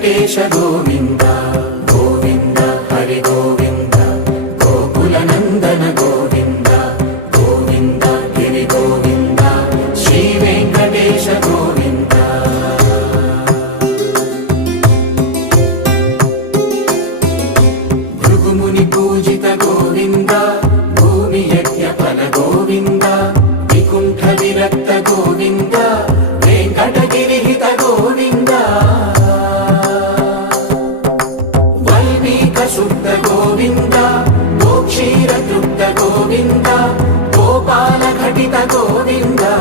వెంకటేశ గోవింద గోవింద హరి గోవింద గోకుల నందన గోవింద గోవింద గిరి గోవింద శ్రీ వెంకటేశ గోవింద భృగుముని పూజిత గోవింద భూమి యజ్ఞ ఫల గోవింద వికుంఠ విరక్త గోవింద వెంకటగిరి హిత గోవింద వల్మీక శుద్ధ గోవింద గోక్షీర తృప్త గోవింద గోపాల ఘటిత గోవింద